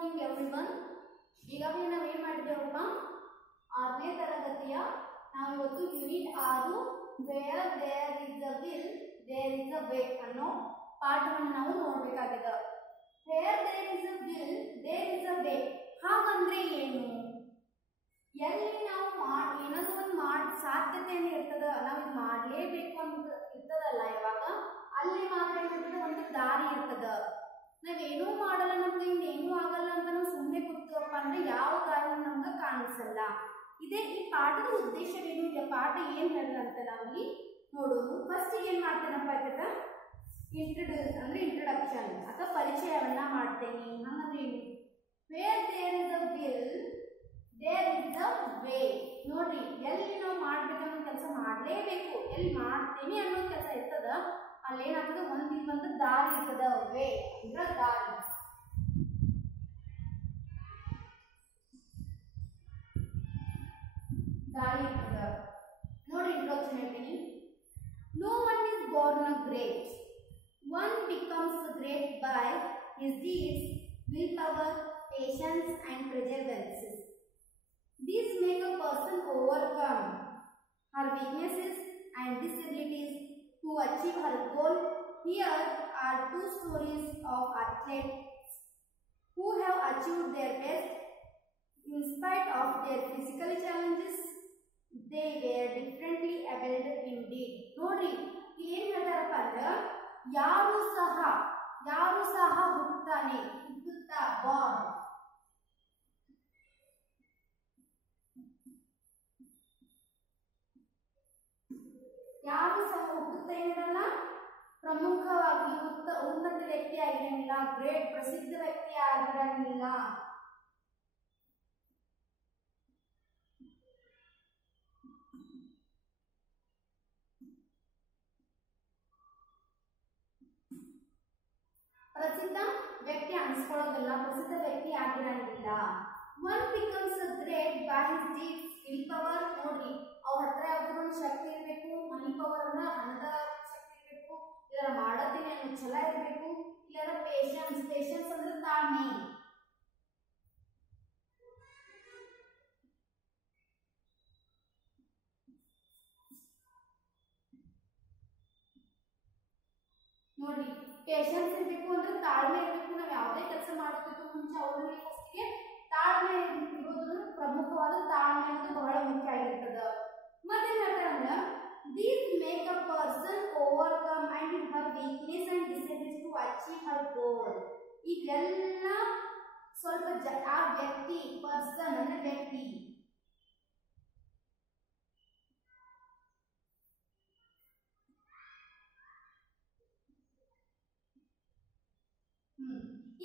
Morning everyone. ಈಗಾಗಲೇ ನಾವೇನು ಮಾಡಿದ್ದೇವಪ್ಪ, 6ನೇ ತರಗತಿಯ ನಾವಿವತ್ತು unit 6 where there is a will there is a way ಅನ್ನೋ ಪಾಠವನ್ನು ನಾವು ನೋಡಬೇಕಾಗಿದೆ. Where there is a will there is a way ಹಾಗಂದ್ರೆ ಏನು? ಎಲ್ಲಿ ನಾವು ಏನಾದರೂ ಒಂದು ಸಾಧ್ಯತೆಯನ್ನು ಇರ್ತದ, ನಾವು ಇದು ಮಾಡಲೇಬೇಕು ಅಂತ ಇರ್ತದಲ್ಲ, ಯಾವಾಗ ಅಲ್ಲಿ ಮಾತ್ರ ಏನಿರ್ತದೆ, ಒಂದು ದಾರಿ ಇರ್ತದ. ನಾವೇನೂ ಮಾಡಲ್ಲ, ನಮ್ಗೆ ಇನ್ನೇನೂ ಆಗಲ್ಲ ಅಂತ ನಾವು ಸುಮ್ಮನೆ ಕೂತೀವಪ್ಪ ಅಂದ್ರೆ ಯಾವ ದಾರಿ ನಮ್ಗೆ ಕಾಣಿಸಲ್ಲ. ಇದೇ ಈ ಪಾಠದ ಉದ್ದೇಶವೇನು, ಈಗ ಪಾಠ ಏನು ಹೇಳಿದಂತ ನಾವಿಲ್ಲಿ ನೋಡೋದು. ಫಸ್ಟ್ ಏನು ಮಾಡ್ತೇನಪ್ಪ ಆಯ್ತದ, ಇಂಟ್ರೊಡಕ್ಷನ್ ಅಥವಾ ಪರಿಚಯವನ್ನ ಮಾಡ್ತೇನೆ. ಹಂಗಂದ್ರೆ ಏನು? Where there is a will there is a way. ನೋಡ್ರಿ, ಎಲ್ಲಿ ನಾವು ಮಾಡ್ಬೇಕನ್ನೋ ಕೆಲಸ ಮಾಡಲೇಬೇಕು, ಎಲ್ಲಿ ಮಾಡ್ತೇನೆ ಅನ್ನೋ ಕೆಲಸ ಇರ್ತದ, ಅಲ್ಲೇನಾಗ್ತದೆ, ಒಂದು ದಾರಿ ಇರ್ತದ. ವೇ ಅಂದ್ರೆ ದಾರಿ. ದಾರಿ ಇರ್ತದ. ನೋಡಿ, ಇಂಟ್ರೊಡಕ್ಷನ್ ಹೇಳ್ತೀನಿ. No one is born a great. One becomes great by his deeds, willpower, patience, and perseverance. These make a person overcome her weaknesses and disabilities to achieve her goal. Here are two stories of athletes who have achieved their best in spite of their physical challenges. They were differently abled indeed. ನೋಡ್ರಿ, ಏನ್ ಹೇಳ್ತಾರಪ್ಪ ಅಂದ್ರೆ, ಯಾರು ಸಹ ಹುಟ್ಟುತ್ತಾ Born, ಯಾರು ಸಹ ಹುಟ್ಟುತ್ತಾ ಏನಿರಲ್ಲ, ಪ್ರಮುಖವಾಗಿ ಉನ್ನತ ವ್ಯಕ್ತಿ ಆಗಿರಂಗಿಲ್ಲ, ಗ್ರೇಟ್ ಪ್ರಸಿದ್ಧ ವ್ಯಕ್ತಿ ಆಗಿರಂಗಿಲ್ಲ. ಪ್ರಸಿದ್ಧ ವ್ಯಕ್ತಿ ಅನ್ಸ್ಕೊಳ್ಳೋದಿಲ್ಲ, ಪ್ರಸಿದ್ಧ ವ್ಯಕ್ತಿ ಆಗಿರಂಗಿಲ್ಲ. One becomes great by his deeds, will power. ನೋಡ್ರಿ, ಅವ್ರ ಹತ್ರ ಯಾವ್ದಾದ್ರು ಒಂದು ಶಕ್ತಿ ಇರಬೇಕು. ಮನಿ ಪವರ್ ಅಂದ್ರೆ ಹಣದ ಶಕ್ತಿ ಇರಬೇಕು, ಇಲ್ಲ ಮಾಡೋದಿಲ್ಲ ಅನ್ನೋ ಛಲ ಇರಬೇಕು, ಇಲ್ಲ ಪೇಷನ್ಸ್ ಅಂದ್ರೆ ತಾಳ್ಮೆ. ನೋಡಿ, ಪೇಷನ್ಸ್ ಇರಬೇಕು ಅಂದ್ರೆ ತಾಳ್ಮೆ ಇರಬೇಕು. ನಾವು ಯಾವುದೇ ಕೆಲಸ ಮಾಡೋದಕ್ಕೂ ಮುಂಚೆ ಅವರಲ್ಲಿ ಫಸ್ಟಿಗೆ ತಾಳ್ಮೆ ಇರೋದು ಪ್ರಮುಖವಾದ ತಾಳ್ಮೆ ಅನ್ನೋದು ಬಹಳ ಮುಖ್ಯ ಆಗಿರ್ತದ. ಮತ್ತೆ ಹೇಳ್ತಾರಂದ್ರೆ, these make a person overcome and her weakness and disabilities to achieve her goal. ಇದೆಲ್ಲ ಸ್ವಲ್ಪ ಆ ವ್ಯಕ್ತಿ, ಪರ್ಸನ್ ಅಂದ್ರೆ ವ್ಯಕ್ತಿ,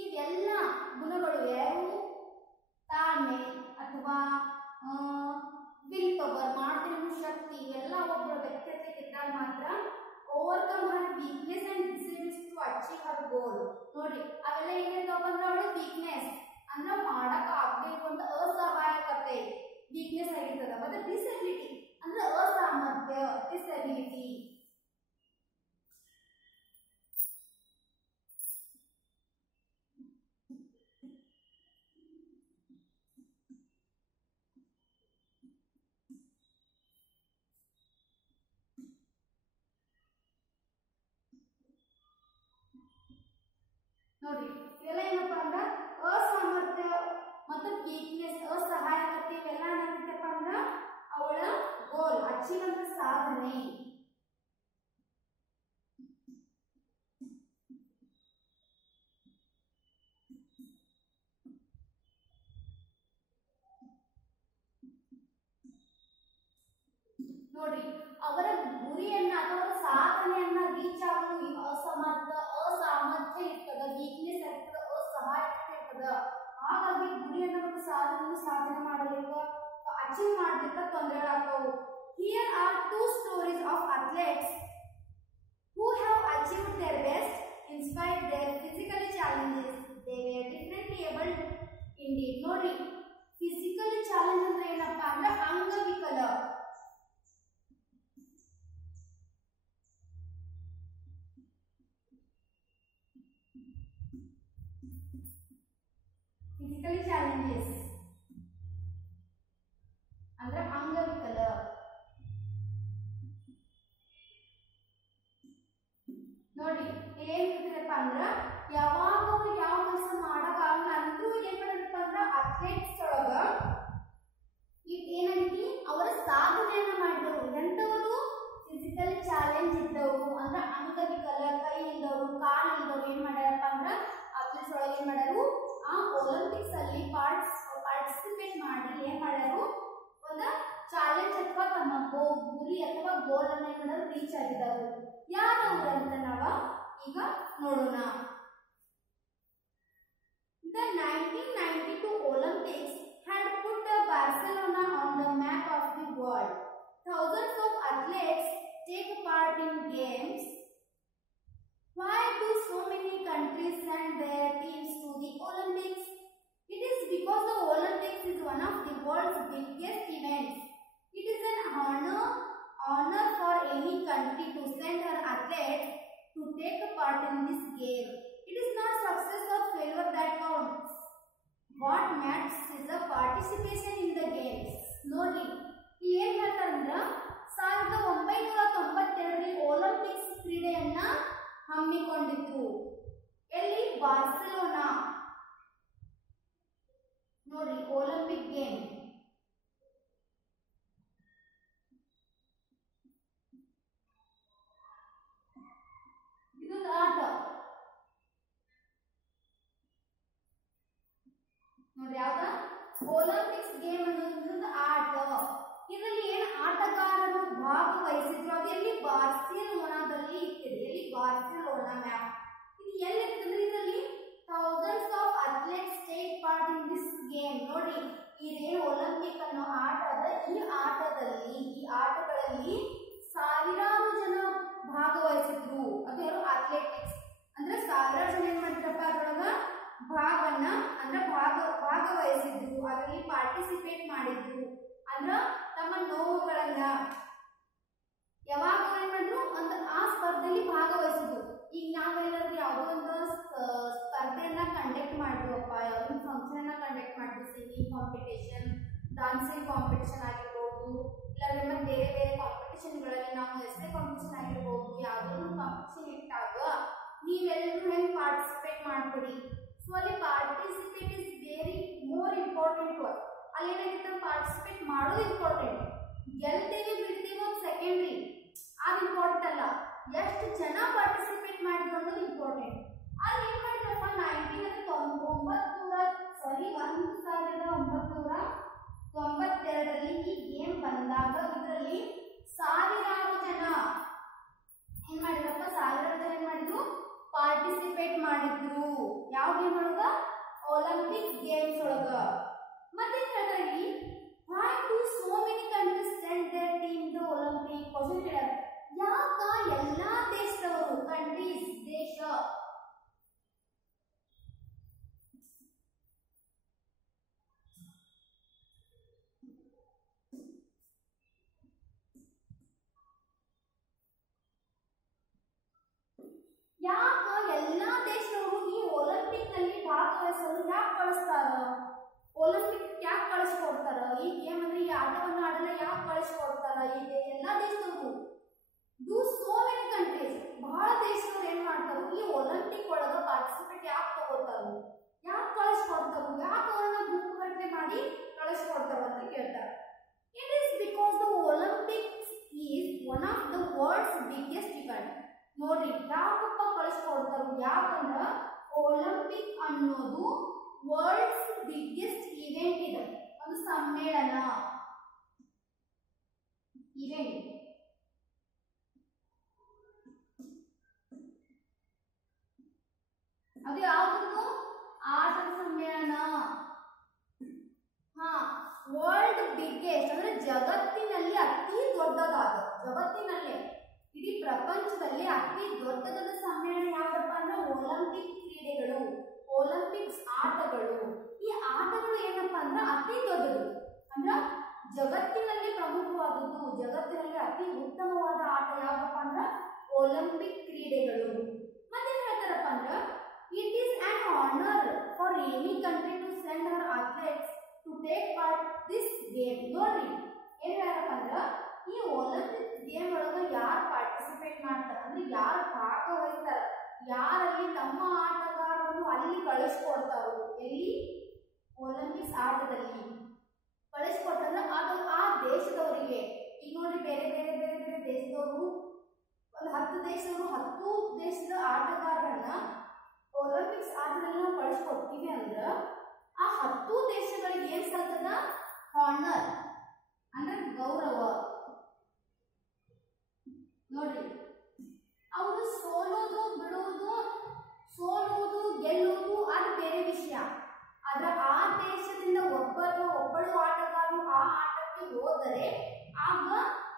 ಇವೆಲ್ಲ ಗುಣಗಳು ಯಾವು? ತಾಳ್ಮೆ ಅಥವಾ ವಿಲ್ ಪವರ್, ಮಾಡ್ತಿರೋ ಶಕ್ತಿ, ಇವೆಲ್ಲ ಒಬ್ಬರ ವ್ಯಕ್ತಿತ್ವಕ್ಕೆ ಇದ್ದಾಗ ಮಾತ್ರ overcome her weakness and disabilities to achieve her goal. ನೋಡಿ, ಅವೆಲ್ಲ ಏನಿರ್ತಾವಪ್ಪ ಅಂದ್ರೆ ಅವಳ ವೀಕ್ನೆಸ್ ಅಂದ್ರೆ ಮಾಡಕ್ ಆಗ್ಬೇಕು ಅಂತ ಅಸಹಾಯಕತೆ, ವೀಕ್ನೆಸ್ ಆಗಿರ್ತದ. ಮತ್ತೆ ಡಿಸಬಿಲಿಟಿ ಅಂದ್ರೆ ಅಸಾಮರ್ಥ್ಯ, ಡಿಸಬಿಲಿಟಿ. ನೋಡಿ, ಇವೆಲ್ಲ ಏನಪ್ಪ ಅಂದ್ರೆ ಅಸಾಮರ್ಥ್ಯ ಮತ್ತು ವೀಕ್ನೆಸ್, ಅಸಹಾಯಕತೆ, ಇವೆಲ್ಲ ಏನಾಗಿತ್ತಪ್ಪ ಅಂದ್ರೆ ಅವಳ ಗೋಲ್, ಅಚೀವ್ ಅಂದ್ರೆ ಸಾಧನೆ. ನೋಡಿ, ಅವರ ಗುರಿಯನ್ನ ಅಥವಾ ಸಾಧನೆಯನ್ನ ರೀಚ್ ಆಗೋದು ಅಸಾಮರ್ಥ್ಯ ಇರ್ತದ, ವೀಕ್ನೆಸ್ ಇರ್ತದ, ಅಸಹಾಯಕತೆ ಇರ್ತದ. ಹಾಗಾಗಿ ಗುರಿಯನ್ನ ಮತ್ತು ಸಾಧನೆ ಮಾಡಲಿಕ್ಕೆ, ಅಚೀವ್ ಮಾಡಲಿಕ್ಕೆ ತೊಂದರೆಗಳಾಗ್ತವು. Here are two stories of athletes who have achieved their best in spite their physical challenges. They were differently abled indeed. ನೋಡಿ, ಫಿಸಿಕಲ್ ಚಾಲೆಂಜ್ ಅಂದ್ರೆ ಏನಪ್ಪ ಅಂದ್ರೆ ಅಂಗವಿಕಲ. ಅಂದ್ರ ಯಾವಾಗ ಅವ್ರು ಯಾವ ಕೆಲಸ ಮಾಡಕ್ಕಾಗಲ್ಲ ಅಂದ್ರೂ ಏನ್ ಮಾಡ್ಯಾರಪ್ಪ ಅಂದ್ರ ಅಥ್ಲೆಟ್ಸ್ ಒಳಗ ಏನಾಗೈತಿ ಅವರ ಸಾಧನೆಯನ್ನ ಮಾಡಿದವರು. ಎಂತವರು ಫಿಸಿಕಲ್ ಚಾಲೆಂಜ್ ಇದ್ದವರು ಅಂದ್ರ ಅಂಗವಿಕಲ, ಕೈ ಇದ್ದವರು, ಕಾಲು ಇದ್ದವರು ಏನ್ ಮಾಡ್ಯಾರಪ್ಪ ಅಂದ್ರ ಅಥ್ಲೆಟ್ಸ್ ಒಳಗೆ ಏನ್ ಮಾಡ್ಯಾರು ಆ ಒಲಿಂಪಿಕ್ಸ್ ಅಲ್ಲಿ ಪಾರ್ಟಿಸಿಪೇಟ್ ಮಾಡಿ ಏನ್ ಮಾಡ್ಯಾರು ಒಂದು ಚಾಲೆಂಜ್ ಅಥವಾ ತಮ್ಮ ಗುರಿ ಅಥವಾ ಗೋಲ್ ಅನ್ನ ಏನ್ ಮಾಡ್ಯಾರು ರೀಚ್ ಆಗಿದ್ದಾರೆ. ಯಾರವ್ರು ಅಂತ ನಾವ ಈಗ ನೋಡೋಣ. The 1992 Olympics had put Barcelona on the map of the world. Thousands of athletes take part in games. Why do so many countries send their teams to the Olympics? It is because the Olympics is one of the world's biggest events. It is an honor for any country to send her athletes to take part in this game. It is not success or failure that counts. What matters is the participation in the games. ನೋಡಿ ಏನ್ ಹೇಳ್ತಾರಂದ್ರ 1992ರಲ್ಲಿ Olympics ಕ್ರೀಡೆಯನ್ನ ಹಮ್ಮಿಕೊಂಡಿತ್ತು. ಎಲ್ಲಿ? Barcelona. ನೋಡಿ Olympic game ಇದೊಂದು ಆಟ. ನೋಡಿ ಯಾವ್ದ Olympics game ಅನ್ನೋದು ಆಟ. ಇದರಲ್ಲಿ ಏನ್ ಆಟಗಾರರು ಭಾಗವಹಿಸಿದ್ರು ಅದು ಎಲ್ಲಿ? ಬಾರ್ಸಿಲೋನಾದಲ್ಲಿ ಇರ್ತದೆ. ಎಲ್ಲಿ? Barcelona map. ಇದು ಎಲ್ಲಿರ್ತದೆ? ಇದರಲ್ಲಿ thousands of athletes take part in this game. ನೋಡಿ ಇದೇನು ಒಲಿಂಪಿಕ್ ಅನ್ನೋ ಆಟ ಅದ, ಈ ಆಟಗಳಲ್ಲಿ ಸಾವಿರಾರು ಜನ ಭಾಗವಹಿಸಿದ್ರು. ಅದು ಯಾರು? ಅಥ್ಲೆಟಿಕ್ಸ್ ಅಂದ್ರೆ ಸಾವಿರಾರು ಜನ ಏನ್ ಮಾಡ್ತಾರಪ್ಪ ಅದ್ರೊಳಗ ಭಾಗವಹಿಸಿದ್ರು, ಅದರಲ್ಲಿ ಪಾರ್ಟಿಸಿಪೇಟ್ ಮಾಡಿದ್ರು. ಅಂದ್ರ ತಮ್ಮ ನೋವುಗಳನ್ನ ಯಾವಾಗ ಏನ್ ಮಾಡಿದ್ರು ಅಂದ್ರೆ ಆ ಸ್ಪರ್ಧೆಯಲ್ಲಿ ಭಾಗವಹಿಸಿದ್ರು. ಈಗ ನಾವೆಲ್ಲರೂ ಯಾವುದೋ ಒಂದು ಸ್ಪರ್ಧೆಯನ್ನ ಕಂಡಕ್ಟ್ ಮಾಡಿದ್ವಪ್ಪ, ಯಾವುದೋ ಒಂದು ಫಂಕ್ಷನ್ ಅನ್ನ ಕಂಡಕ್ಟ್ ಮಾಡಿದ್ವಿ, ಸಿಂಗಿಂಗ್ ಕಾಂಪಿಟೇಷನ್, ಡಾನ್ಸಿಂಗ್ ಕಾಂಪಿಟೇಷನ್ ಆಗಿರ್ಬೋದು, ಇಲ್ಲಾಂದ್ರೆ ಮತ್ತೆ ಬೇರೆ ಬೇರೆ ಕಾಂಪಿಟೇಷನ್ಗಳಲ್ಲಿ ನಾವು ಎಸ್ಸೆ ಕಾಂಪಿಟೇಷನ್ ಆಗಿರ್ಬೋದು, ಯಾವುದೋ ಒಂದು ಕಾಂಪಿಟೇಷನ್ ಇಟ್ಟಾಗ ನೀವೆಲ್ಲರೂ ಹೆಂಗ್ ಪಾರ್ಟಿಸಿಪೇಟ್ ಮಾಡ್ತೀರಿ. ಸೊ ಅಲ್ಲಿ participate is very more important. ಅಲ್ಲಿ ಏನಾಗಿತ್ತು? ಪಾರ್ಟಿಸಿಪೇಟ್ ಮಾಡೋದು ಇಂಪಾರ್ಟೆಂಟ್. ಗೆಲ್ತೀವಿ ಬಿಡ್ತೀವಿ ಒಂದು ಸೆಕೆಂಡ್ರಿ, ಅದು ಇಂಪಾರ್ಟೆಂಟ್ ಅಲ್ಲ, ಎಷ್ಟು ಜನ ಪಾರ್ಟಿಸಿಪೇಟ್ ಮಾಡಿದ್ರು ಅನ್ನೋದು ಇಂಪಾರ್ಟೆಂಟ್. ಅಲ್ಲಿ ಏನ್ ಮಾಡಿದ್ರಪ್ಪ 1992ರಲ್ಲಿ ಈ ಗೇಮ್ ಬಂದಾಗ ಇದರಲ್ಲಿ ಸಾವಿರಾರು ಜನ ಏನ್ ಮಾಡಿದ್ರಪ್ಪ, ಸಾವಿರಾರು ಜನ ಏನ್ ಮಾಡಿದ್ರು ಪಾರ್ಟಿಸಿಪೇಟ್ ಮಾಡಿದ್ರು. ಯಾವ ಗೇಮ್ ಒಳಗ? ಒಲಿಂಪಿಕ್ಸ್ ಗೇಮ್ಸ್ ಒಳಗ. ಮತ್ತೆ ಹೇಳ್ತಾರೆ why do so many countries send their team to Olympic? Question ಕೇಳ್ಯಾರ, ಯಾಕ ಎಲ್ಲಾ ದೇಶದವರು, ಕಂಟ್ರೀಸ್ ದೇಶ, ಯಾಕ ಎಲ್ಲಾ ದೇಶದವರು ಈ ಒಲಿಂಪಿಕ್ ನಲ್ಲಿ ಭಾಗವಹಿಸಲು ಯಾಕೆ ಕಳಿಸ್ತಾರ? ಒಲಿಂಪಿಕ್ ಯಾಕೆ ಕಳಿಸ್ಕೊಡ್ತಾರ? ಈ ಗೇಮ್ ಅಂದ್ರೆ ಈ ಆಟವನ್ನು ಆಡಲು ಯಾಕೆ ಕಳಿಸ್ಕೊಡ್ತಾರ? ಈಗ ಎಲ್ಲಾ ದೇಶದವರು ಡೂ ಸೋ ಮೆನಿ ಕಂಟ್ರೀಸ್, ಬಹಳ ದೇಶದವರು ಏನ್ ಮಾಡ್ತಾರ ಈ ಒಲಿಂಪಿಕ್ ಒಳಗ ಪಾರ್ಟಿಸಿಪೇಟ್ ಯಾಕೆ ತಗೋತಾರ, ಯಾಕೆ ಕಳಿಸ್ಕೊಡ್ತಾರ, ಯಾಕೆ ಅವ್ರನ್ನ ಗುಂಪುಗಟ್ಟಲೆ ಮಾಡಿ ಕಳಿಸ್ಕೊಡ್ತಾರ ಅಂತ ಕೇಳ್ತಾರ. It is because the Olympics is one of the world's biggest event. ನೋಡ್ರಿ ಯಾಕಪ್ಪ ಕಳಿಸ್ಕೊಡ್ತಾರ? ಯಾಕಂದ್ರ ಒಲಿಂಪಿಕ್ ಅನ್ನೋದು ವರ್ಲ್ಡ್ಸ್ ಬಿಗ್ಗೆಸ್ಟ್ ಇವೆಂಟ್ ಇದೆ, ಒಂದು ಸಮ್ಮೇಳನ ಇವೆಂಟ್. ಅದು ಯಾವುದು? ಆಟದ ಸಮ್ಮೇಳನ. ವರ್ಲ್ಡ್ ಬಿಗ್ಗೆಸ್ಟ್ ಅಂದ್ರೆ ಜಗತ್ತಿನಲ್ಲಿ ಅತಿ ದೊಡ್ಡದಾದ, ಜಗತ್ತಿನಲ್ಲೇ ಇಡೀ ಪ್ರಪಂಚದಲ್ಲಿ ಅತಿ ದೊಡ್ಡದಾದ ಸಮ್ಮೇಳನ ಯಾವ್ದಪ್ಪ ಅಂದ್ರೆ ಒಲಿಂಪಿಕ್ ಕ್ರೀಡೆಗಳು, ಒಲಿಂಪಿಕ್ಸ್ ಆಟಗಳು. ಈ ಆಟಗಳು ಏನಪ್ಪಾ ಅಂದ್ರೆ ಅತಿ ದೊಡ್ಡದು, ಅಂದ್ರ ಜಗತ್ತಿನಲ್ಲಿ ಪ್ರಮುಖವಾದದ್ದು, ಜಗತ್ತಿನಲ್ಲಿ ಅತಿ ಉತ್ತಮವಾದ ಆಟ ಯಾವ್ದಪ್ಪ ಅಂದ್ರ ಒಲಿಂಪಿಕ್ ಕ್ರೀಡೆಗಳು. ಮತ್ತೆ ಹೇಳ್ತಾರಪ್ಪ ಅಂದ್ರ it is an honour for any country to send her athletes to take part this game. ನೋಡ್ರಿ ಏನ್ ಹೇಳ್ಯಾರಪ್ಪ ಅಂದ್ರ ಈ ಒಲಿಂಪಿಕ್ ಗೇಮ್ ಒಳಗ ಯಾರು ಪಾರ್ಟಿಸಿಪೇಟ್ ಮಾಡ್ತಾರ ಅಂದ್ರೆ ಯಾರು ಭಾಗವಹಿಸ್ತಾರ ಯಾರಲ್ಲಿ ತಮ್ಮ ಆಟಗಾರರನ್ನು ಅಲ್ಲಿ ಕಳಿಸ್ಕೊಡ್ತಾರೋ, ಎಲ್ಲಿ ಒಲಿಂಪಿಕ್ಸ್ ಆಟದಲ್ಲಿ ಕಳಿಸ್ಕೊಟ್ಟಂದ್ರೆ ಅದು ಆ ದೇಶದವರಿಗೆ. ಈಗ ನೋಡ್ರಿ ಬೇರೆ ಬೇರೆ ಬೇರೆ ಬೇರೆ ದೇಶದವರು ಒಂದು 10 ದೇಶದವರು 10 ದೇಶದ ಆಟಗಾರರನ್ನ ಒಲಿಂಪಿಕ್ಸ್ ಆಟದಲ್ಲಿ ನಾವು ಕಳಿಸ್ಕೊಡ್ತೀವಿ ಅಂದ್ರೆ ಆ 10 ದೇಶಗಳಿಗೆ ಏನ್ ಸಲ್ತದ? ಹಾನರ್ ಅಂದ್ರೆ ಗೌರವ. ನೋಡ್ರಿ ಅವರು ಸೋಲೋದು ಬಿಡುವುದು, ಸೋಲುವುದು ಗೆಲ್ಲುವುದು ಅದು ಬೇರೆ ವಿಷಯ. ಆದ್ರೆ ಆ ದೇಶದಿಂದ ಒಬ್ಬಳು ಆಟಗಾರರು ಆ ಆಟಕ್ಕೆ ಹೋದರೆ ಆಗ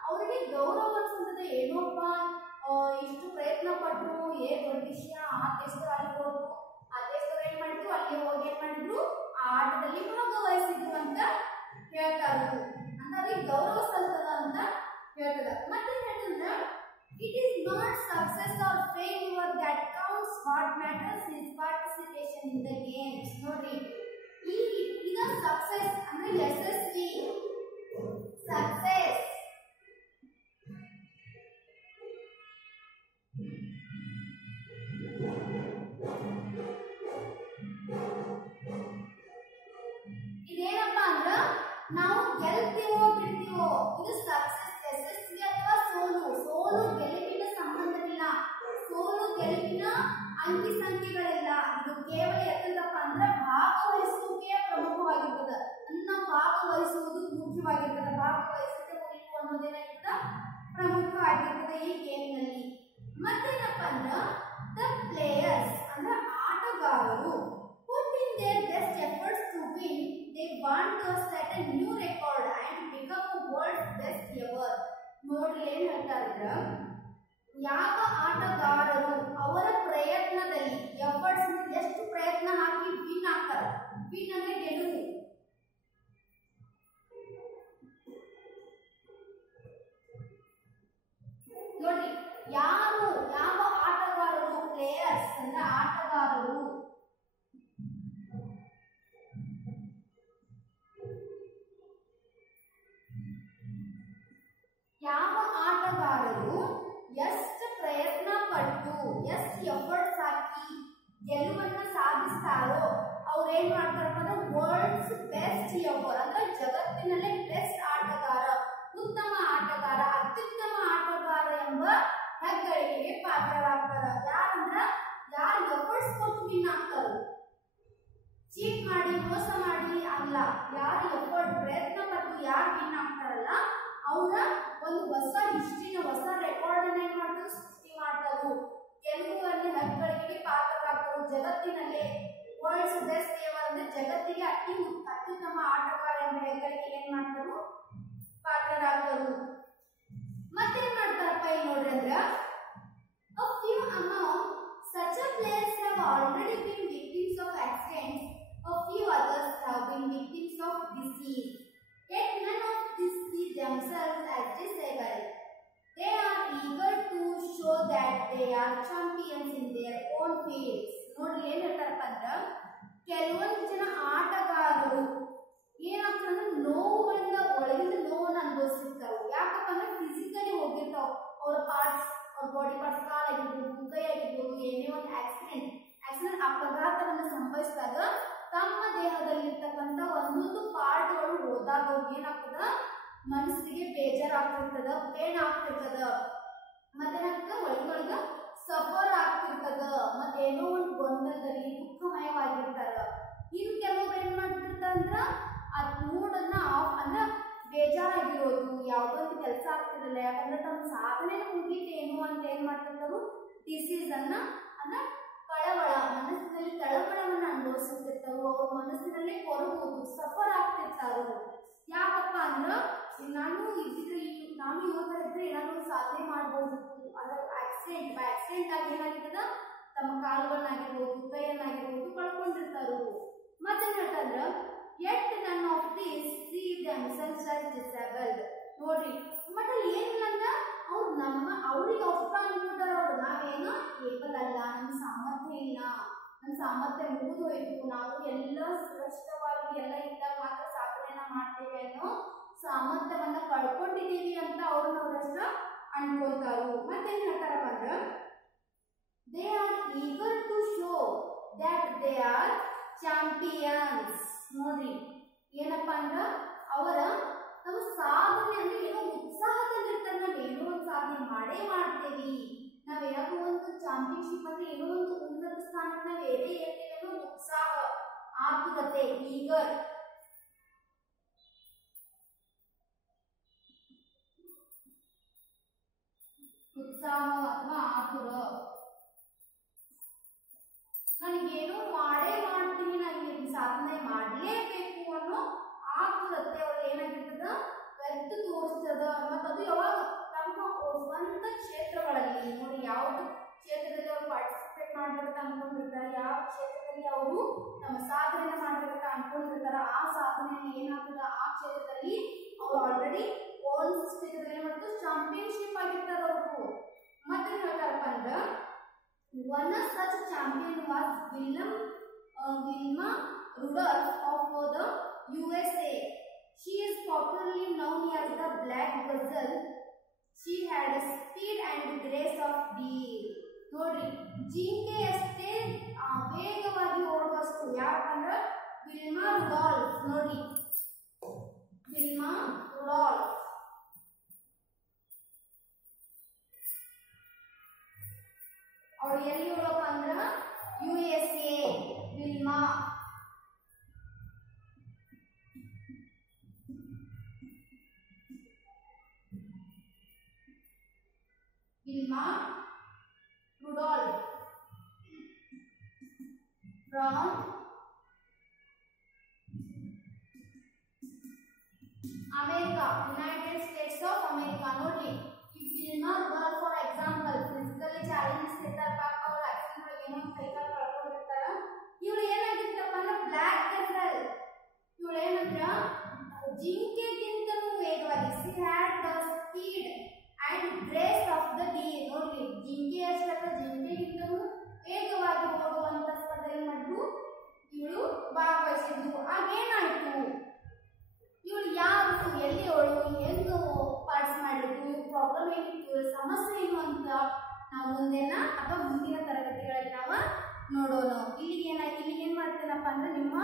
ಅವರಿಗೆ ಗೌರವ ಅನ್ಸುತ್ತದೆ. ಏನೋಪ್ಪ ಇಷ್ಟು ಪ್ರಯತ್ನ ಪಟ್ಟರು, ಏನ್ ದೊಡ್ಡ ವಿಷಯ, ಆ ದೇಶದವ್ರು ಅಲ್ಲಿ ಹೋದ್ರು, ಆ ದೇಶದವ್ರು ಏನ್ ಮಾಡಿದ್ರು, ಅಲ್ಲಿ ಹೋಗಿ ಏನ್ ಮಾಡಿದ್ರು, ಆ ಆಟದಲ್ಲಿ ಭಾಗವಹಿಸಿದ್ರು ಅಂತ ಹೇಳ್ತಾರೆ. ಅಂತ ಅವ್ರಿಗೆ ಗೌರವ ಸಲ್ತದ ಅಂತ ಹೇಳ್ತದ. ಮತ್ತೆ ಹೇಳ್ತಂದ್ರ it is not success or failure that counts, what matters is participation in the games. ನೋಡ್ರಿ ಈಗ ಸಕ್ಸೆಸ್ ಅಂದ್ರೆ ಯಶಸ್ವಿ, ಸಕ್ಸೆಸ್ ಇದೇನಪ್ಪ ಅಂದ್ರ ನಾವು ಗೆಲ್ತೀವೋ ಬಿಡ್ತೀವೋ, ಇದು ಸಕ್ಸೆಸ್. ಯಶಸ್ವಿ ಅಥವಾ ಸೋಲು, ಸೋಲು ಗೆಲುವಿನ ಸಂಬಂಧವಿಲ್ಲ, ಸೋಲು ಗೆಲುವಿನ ಅಂಕಿ ಸಂಖ್ಯೆಗಳಿಲ್ಲ. ಇದು ಕೇವಲ ಎತ್ತದಪ್ಪ ಅಂದ್ರೆ ಭಾಗವಹಿಸುವಿಕೆ ಪ್ರಮುಖವಾಗಿರ್ತದೆ. ನಾವು ಭಾಗವಹಿಸುವುದು ಮುಖ್ಯವಾಗಿರ್ತದೆ. ಭಾಗವಹಿಸುತ್ತೆ ಮುಗಿಯುವ ಅನ್ನೋದೇನಾಗಿರ್ತದೆ ಪ್ರಮುಖವಾಗಿರ್ತದೆ ಈ ಗೇಮ್ನಲ್ಲಿ. ಮತ್ತೇನಪ್ಪ ಅಂದ್ರೆ ದ ಪ್ಲೇಯರ್ಸ್ ಅಂದ್ರೆ ಆಟಗಾರರು put in their best efforts to win. They want to set a new record and become the world's best ever. ನೋಡ್ರಿ ಏನ್ ಹೇಳ್ತಾರ, ಯಾವ ಆಟಗಾರರು ಅವರ ಪ್ರಯತ್ನದಲ್ಲಿ ಎಫರ್ಟ್ಸ್ ಎಷ್ಟು ಪ್ರಯತ್ನ ಹಾಕಿ ವಿನ್ ಆಗ್ತಾರ, ವಿನ್ ಅಂದ್ರೆ ಗೆಲುವು. ನೋಡ್ರಿ ಯಾವ ಆಟಗಾರರು, ಪ್ಲೇಯರ್ಸ್ ಅಂದ್ರೆ ಆಟಗಾರರು ಯಾವ ಆಟಗಾರರು ಎಷ್ಟು ಪ್ರಯತ್ನ ಪಟ್ಟು ಎಷ್ಟು ಎಫರ್ಟ್ಸ್ ಹಾಕಿ ಗೆಲುವನ್ನು ಸಾಧಿಸ್ತಾರೋ ಅವ್ರು ಏನ್ ಮಾಡ್ತಾರಪ್ಪ ಅಂದ್ರೆ ವರ್ಲ್ಡ್ಸ್ ಬೆಸ್ಟ್ ಎವರ್ ಅಂದ್ರೆ ಜಗತ್ತಿನಲ್ಲೇ ಬೆಸ್ಟ್ ಆಟಗಾರ, ಉತ್ತಮ ಆಟಗಾರ, ಅತ್ಯುತ್ತಮ ಆಟಗಾರ ಎಂಬ ಹೆಗ್ಗಳಿಕೆಗೆ ಪಾತ್ರರಾಗ್ತಾರ. ಯಾರಂದ್ರ ಯಾರು ಎಫರ್ಟ್ಸ್ ಕೊಟ್ಟು ವಿನ್ ಆಗ್ತಾರೋ, ಚೀಟ್ ಮಾಡಿ ಮೋಸ ಮಾಡಿ ಅಲ್ಲ, ಯಾರು ಎಫರ್ಟ್ ಪ್ರಯತ್ನ ಪಟ್ಟು ಯಾರು ವಿನ್ ಆಗ್ತಾರಲ್ಲ ಅವರ ಒಂದು ಹೊಸ ಹಿಸ್ಟ್ರಿನ, ಹೊಸ ರೆಕಾರ್ಡ್ ಅನ್ನ ಏನ್ ಮಾಡ್ತಾರೆ ಸೃಷ್ಟಿ ಮಾಡ್ತಾರೆ. ಗೆಲುವಿನ ಹೆಗ್ಗಳಿಕೆಗೆ ಪಾತ್ರರಾಗ್ತಾರೆ. ಜಗತ್ತಿನಲ್ಲೇ ವರ್ಲ್ಡ್ಸ್ ಬೆಸ್ಟ್ ಎವರ್ ಅಂದ್ರೆ ಜಗತ್ತಿಗೆ ಅತ್ಯುತ್ತಮ ಆಟಗಾರ ಎಂಬ ಹೆಗ್ಗಳಿಕೆ ಏನ್ ಮಾಡ್ತಾರೆ ಪಾತ್ರರಾಗ್ತಾರೆ. ಮತ್ತೇನ್ ಮಾಡ್ತಾರಪ್ಪ ಇಲ್ಲಿ ನೋಡ್ರಿ ಅಂದ್ರ a few among such a players have already been victims of accidents, a few others have been victims of disease, yet none of these see themselves as disabled. They are eager to show that they are champions in their own fields. ನೋಡ್ರಿ ಏನ್ ಹೇಳ್ತಾರಪ್ಪ ಅಂದ್ರ ಕೆಲವೊಂದು ಜನ ಆಟಗಾರರು ಏನಾಗ್ತದೆ ಅಂದ್ರೆ ನೋವುಗಳಿಂದ ಒಳಗಿಂದ ನೋವನ್ನು ಅನುಭವಿಸಿರ್ತಾರ. ಯಾಕಪ್ಪ ಅಂದ್ರೆ ಫಿಸಿಕಲಿ ಹೋಗಿರ್ತಾವ ಅವ್ರ ಪಾರ್ಟ್ಸ್, ಅವ್ರ ಬಾಡಿ ಪಾರ್ಟ್ಸ್, ಕಾಲಾಗಿರ್ಬೋದು, ಕೈ ಆಗಿರ್ಬೋದು, ಏನೇ ಒಂದು ಆಕ್ಸಿಡೆಂಟ್ ಅಪಘಾತವನ್ನು ಸಂಭವಿಸಿದಾಗ ತಮ್ಮ ದೇಹದಲ್ಲಿರ್ತಕ್ಕಂಥ ಒಂದೊಂದು ಪಾರ್ಟ್ಗಳು ಹೋದಾಗ ಅವ್ರಿಗೆ ಏನಾಗ್ತದ ಮನಸ್ಸಿಗೆ ಬೇಜಾರಾಗ್ತಿರ್ತದ, ಪೇನ್ ಆಗ್ತಿರ್ತದ, ಮತ್ತೆ ಒಳಗೊಳಗ ಸಫರ್ ಆಗ್ತಿರ್ತದ, ಮತ್ತೆ ಏನೋ ಒಂದು ಗೊಂದಲದಲ್ಲಿ ದುಃಖಮಯವಾಗಿರ್ತಾರ. ಇನ್ನು ಕೆಲವೊಬ್ರು ಏನ್ ಮಾಡ್ತಿರ್ತಾರಂದ್ರ ಅದ್ ಮೂಡನ್ನ ಆಫ್ ಅಂದ್ರ ಬೇಜಾರಾಗಿರೋದು, ಯಾವ್ದೊಂದು ಕೆಲಸ ಆಗ್ತಿರಲ್ಲ, ಯಾಕಂದ್ರೆ ತಮ್ಮ ಸಾಧನೆ ಮುಗಿತೇನು ಅಂತ ಏನ್ ಮಾಡ್ತಿರ್ತಾರು ಡಿಸೀಸ್ ಅನ್ನ ಅಂದ್ರೆ ಕಳವಳ, ಮನಸ್ಸಿನಲ್ಲಿ ತಳಮಳವನ್ನ ಅನುಭವಿಸುತ್ತಿರ್ತಾರು. ಅವ್ರ ಮನಸ್ಸಿನಲ್ಲಿ ಕೊರಗುವುದು, ಸಫರ್ ಆಗ್ತಿರ್ತಾರು. ಯಾಕಪ್ಪ ಅಂದ್ರ ನಾನು ಯುವಕರ ಇದ್ರೆ ಏನಾದ್ರು ಸಾಧನೆ ಮಾಡಬಹುದಿತ್ತು, ಅದ್ರ ಆಕ್ಸಿಡೆಂಟ್ ಆಗಿ ಏನಾಗಿರ್ತದ ತಮ್ಮ ಕಾಲುಗಳನ್ನಾಗಿರ್ಬೋದು, ಕೈಯನ್ನಾಗಿರ್ಬೋದು ಕಳ್ಕೊಂಡಿರ್ತಾರು. ಮತ್ತೆ ಹೇಳ್ತಂದ್ರ yet none of these see themselves as disabled. ನೋಡ್ರಿ ಬಟ್ ಅಲ್ಲಿ ಏನಿಲ್ಲ ಅಂದ್ರ ಅವ್ರಿಗೆ ಅಷ್ಟ ಅನ್ಕೊತಾರ ಅವ್ರು ನಾವೇನು ಏಬಲ್ ಅಲ್ಲ, ನಮ್ ಸಾಮರ್ಥ್ಯ ಇಲ್ಲ, ನಮ್ ಸಾಮರ್ಥ್ಯ ಮುಗಿದು ಹೋಯ್ತು, ನಾವು ಎಲ್ಲ ಶ್ರೇಷ್ಠವಾಗಿ ಎಲ್ಲ ಇದ್ದಾಗ ಮಾತ್ರ ಸಾಧನೆಯನ್ನ ಮಾಡ್ತೇವೆ ಅನ್ನೋ ಸಾಮರ್ಥ್ಯವನ್ನ ಕಳ್ಕೊಂಡಿದೀವಿ ಅಂತ ಅವ್ರನ್ನವ್ರಷ್ಟ ಅನ್ಕೊತಾರು. ಮತ್ತೇನ್ ಹೇಳ್ತಾರಪ್ಪ ಅಂದ್ರ They are eager to show that they are champions. ನೋಡ್ರಿ ಏನಪ್ಪಾ ಅಂದ್ರ ಅವರ ನಮ್ಮ ಸಾಧನೆ ಅಂದ್ರೆ ಏನೋ ಉತ್ಸಾಹದಲ್ಲಿರ್ತಾರೆ. ನಾವ್ ಏನೋ ಒಂದು ಸಾಧನೆ ಮಾಡೇ ಮಾಡ್ತೇವಿ, ನಾವ್ ಏನಾದ್ರು ಒಂದು ಚಾಂಪಿಯನ್ಶಿಪ್ ಅಂದ್ರೆ ಏನೋ ಒಂದು ಉನ್ನತ ಸ್ಥಾನಕ್ಕೆ ನಾವ್ ಏನೇ ಇರ್ತೇವೆ ಅನ್ನೋ ಉತ್ಸಾಹ, ಆತುರತೆ, ಈಗರ್. ಉತ್ಸಾಹ ಅಥವಾ ಆತುರ. ನನಗೇನೋ ಮಾಡೇ ಮಾಡ್ತೀನಿ, ನನಗೆ ಸಾಧನೆ ಮಾಡಲೇಬೇಕು ಅನ್ನೋ ಆತುರತೆ ಅವ್ರು ಏನಾಗಿರ್ತದ ಎದ್ದು ತೋರಿಸ್ತದ. ಮತ್ತು ಅದು ಯಾವಾಗ ತಮ್ಮ ಸ್ವಂತ ಕ್ಷೇತ್ರಗಳಲ್ಲಿ ನೋಡಿ ಯಾವ್ದು ಕ್ಷೇತ್ರದಲ್ಲಿ ಅವರು ಪಾರ್ಟಿಸಿಪೇಟ್ ಮಾಡ್ಬೇಕಂತ ಅನ್ಕೊಂಡಿರ್ತಾರೆ, ಯಾವ ಕ್ಷೇತ್ರದಲ್ಲಿ ಅವರು ತಮ್ಮ ಸಾಧನೆ ಮಾಡ್ಬೇಕಂತ ಅನ್ಕೊಂಡಿರ್ತಾರ, ಆ ಸಾಧನೆಯಲ್ಲಿ ಏನಾಗ್ತದ ಆ ಕ್ಷೇತ್ರದಲ್ಲಿ ಅವ್ರು ಆಲ್ರೆಡಿ ಓನ್ ಕ್ಷೇತ್ರದಲ್ಲಿ ಮತ್ತು ಚಾಂಪಿಯನ್ಶಿಪ್ ಆಗಿರ್ತಾರ ಅವರು. ಮತ್ತೆ ಹೇಳ್ತಾರಪ್ಪ ಅಂದ್ರ one such champion was Wilma Rudolph of the USA. She is popularly known as the Black Gazelle. She had a speed and grace of deer. ನೋಡ್ರಿ ಜಿಂಕೆಯಷ್ಟೇ ವೇಗವಾಗಿ ಓಡುವಷ್ಟು ಯಾಕಂದ್ರ ವಿಲ್ಮಾ ರುಡಾಲ್ಫ್. ನೋಡಿ ವಿಲ್ಮಾ ರುಡಾಲ್ಫ್ ಅವ್ರು ಎಲ್ಲಿ ಹೋಗಪ್ಪ ಅಂದ್ರ USA. Wilma Rudolph from America, United States of America. ನೋಡ್ರಿ ಈ Wilma Rudolph for example physically challenges ಇರ್ತಾರಪ್ಪ, ಅವ್ರ ಆಕ್ಸಿಡೆಂಟ್ ಒಳಗೆ ಏನೋ ಕೈಕಾಲು ಕಳ್ಕೊಂಡಿರ್ತಾರ. ಇವ್ರು ಏನಾಗಿರ್ತಪ್ಪ ಅಂದ್ರೆ ಬ್ಲ್ಯಾಕ್ ಗಜಲ್. ಇವಳು ಏನಂದ್ರ ಜಿಂಕೆಗಿಂತಲೂ ವೇಗವಾಗಿ she had the speed and grace of the deer. ನೋಡ್ರಿ ಜಿಂಕೆ ಅಷ್ಟೇ ಜಿಂಕೆಗಿಂತಲೂ ವೇಗವಾಗಿ ಓಡುವಂತ ಸ್ಪರ್ಧೆಯಲ್ಲಿ ಮಾಡಿದ್ರು ಇವಳು ಭಾಗವಹಿಸಿದ್ರು. ಆಗೇನಾಯ್ತು, ಇವಳು ಯಾರು, ಎಲ್ಲಿ ಅವಳು, ಹೆಂಗ ಪಾರ್ಟ್ಸ್ ಮಾಡಿದ್ರು, ಪ್ರಾಬ್ಲಮ್ ಏನಿತ್ತು, ಸಮಸ್ಯೆ ಏನು ಅಂತ ನಾವು ಮುಂದಿನ ಅಥವಾ ಮುಂದಿನ ತರಗತಿಗಳಲ್ಲಿ ನಾವು ನೋಡೋಣ. ಇಲ್ಲಿಗೆ ಏನ್ ಮಾಡ್ತೇನಪ್ಪ ಅಂದ್ರೆ ನಿಮ್ಮ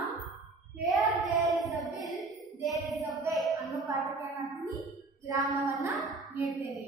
where there is a will there is a way ಅನ್ನೋ ಪಾಠಕ್ಕೆ ಏನ್ ಮಾಡ್ತೀನಿ ವಿರಾಮವನ್ನ ನೀಡ್ತೇನೆ.